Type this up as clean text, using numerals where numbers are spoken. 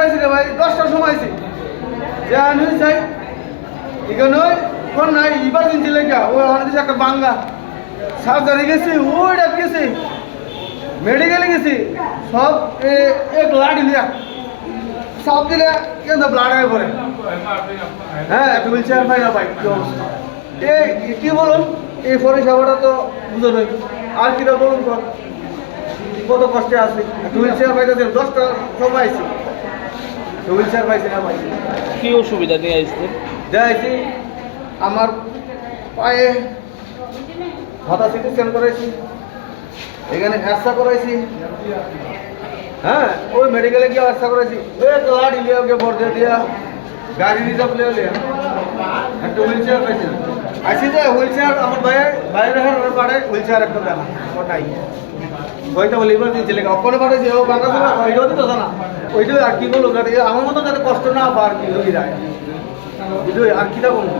পাইছি রে ভাই 10টার সময় আইছি যে আমি চাই এখানে কোন নাই ইমার্জেন্সি লেগে ওই অনেক একটা বাঙ্গা সার্জারি গেছি ওইটা গেছি মেডিকেলে গেছি সব এক লাঠি লিয়া সব দিলে কিন্তু ব্লাড হয়ে পড়ে হ্যাঁ একটা হুইল চেয়ার পাই না ভাই কি অবস্থা কি বলুন এই পরিষেবাটা তো বুঝবেন আর কিটা বলুন কত কষ্টে আছে একটা হুইল চেয়ার পাইতে 10টা সময় আইছি হুইল চেয়ার পাইছি না ভাই কি অসুবিধা নিয়ে আসছেন? দেখছি আমার পায়ে মাথা সিটি স্ক্যান করাইছি এখানে এক্সরা করাইছি হ্যাঁ ওই মেডিকেলে গিয়ে এক্সরা করাইছি এক লাঠ লিয়া ওকে ভর দিয়ে দিয়া গাড়ি রিজার্ভ লিয়া লিয়া একটা হুইল চেয়ার পাইছি আসি যে হুইল চেয়ার আমার বাইরে পাড়ে হুইল চেয়ার একটা দেনা ওটাই ওইটা বলে ইমার্জেন্সি লেগে অক্ষণে পাঠে যে ও বাংলা সময় ওইটাও দিত না ওইটাই আর কি বলবো আমার মতো যাতে কষ্ট না পার কি হয়ে যায় আর কি তা বলবো